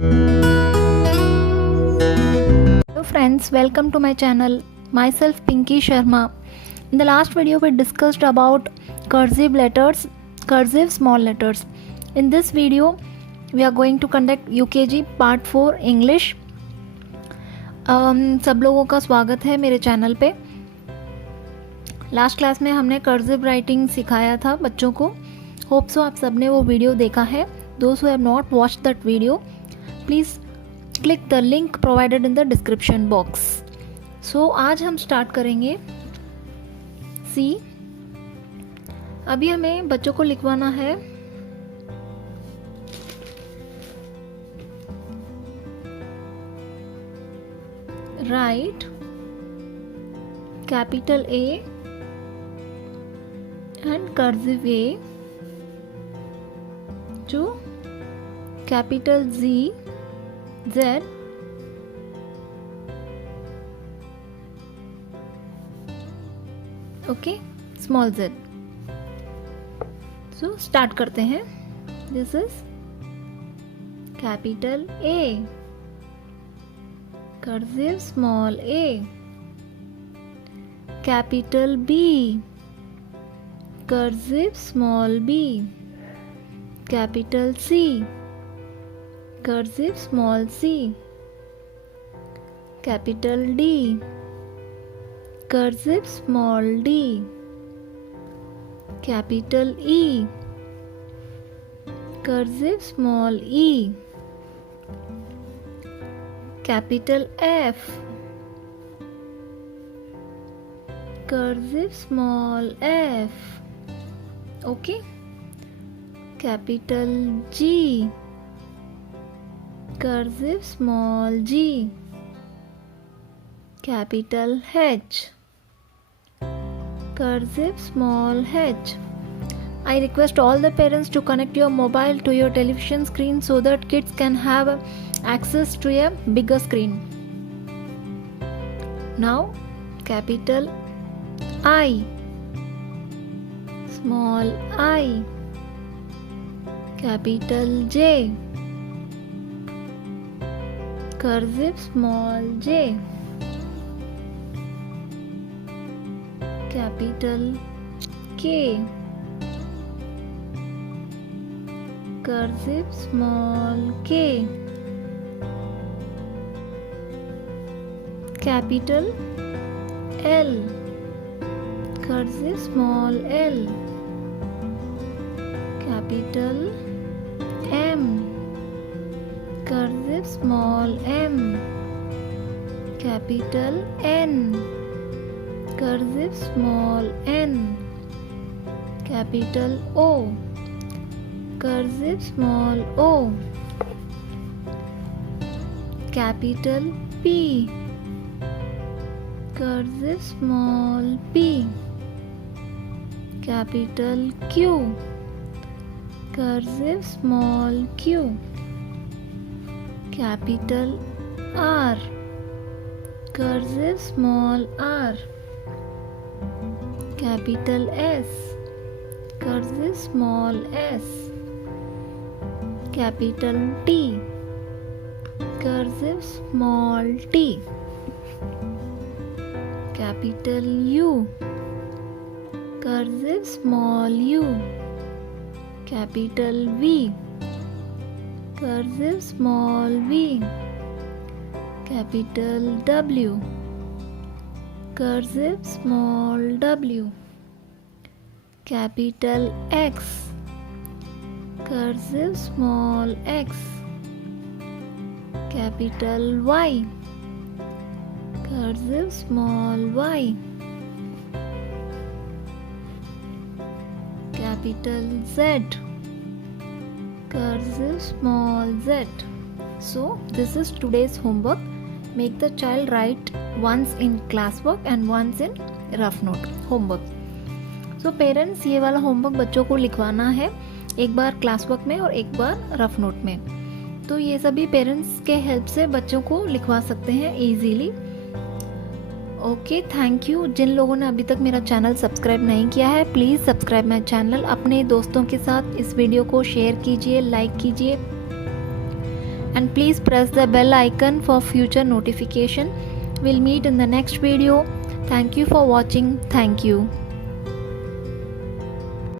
Hello friends, welcome to my channel. Myself Pinky Sharma. In the last video we discussed about cursive letters, cursive small letters. In this video we are going to conduct UKG part 4 English. सब लोगों का स्वागत है मेरे channel पे. Last class में हमने cursive writing सिखाया था बच्चों को. होप सो आप सबने वो वीडियो देखा है. Those who have not watched that video please click the link provided in the description box. So आज हम स्टार्ट करेंगे सी. अभी हमें बच्चों को लिखवाना है right capital A and cursive A to capital Z, okay, small z. So start करते हैं. This is capital A, cursive small a, capital B, cursive small b, capital C, cursive small c, capital D, cursive small d, capital E, cursive small e, capital F, cursive small f, okay, capital G, cursive small g, capital H, cursive small h. I request all the parents to connect your mobile to your television screen so that kids can have access to a bigger screen. Now capital I, small I, capital J, cursive small j, capital K, cursive small k, capital L, cursive small l, capital M, cursive small m, capital N, cursive small n, capital O, cursive small o, capital P, cursive small p, capital Q, cursive small q, capital R, cursive small r, capital S, cursive small s, capital T, cursive small t, capital U, cursive small u, capital V, cursive small v, capital W, cursive small w, capital X, cursive small x, capital Y, cursive small y, capital Z, cursive small z. So this is today's homework. Make the child write once in classwork and once in rough note homework. So parents ये वाला homework बच्चों को लिखवाना है, एक बार classwork में और एक बार रफ नोट में. तो ये सभी पेरेंट्स के हेल्प से बच्चों को लिखवा सकते हैं इजीली. Okay, thank you. जिन लोगों ने अभी तक मेरा चैनल सब्सक्राइब नहीं किया है प्लीज़ सब्सक्राइब माय चैनल. अपने दोस्तों के साथ इस वीडियो को शेयर कीजिए, लाइक कीजिए and please press the bell icon for future notification. We'll meet in the next video. Thank you for watching. Thank you.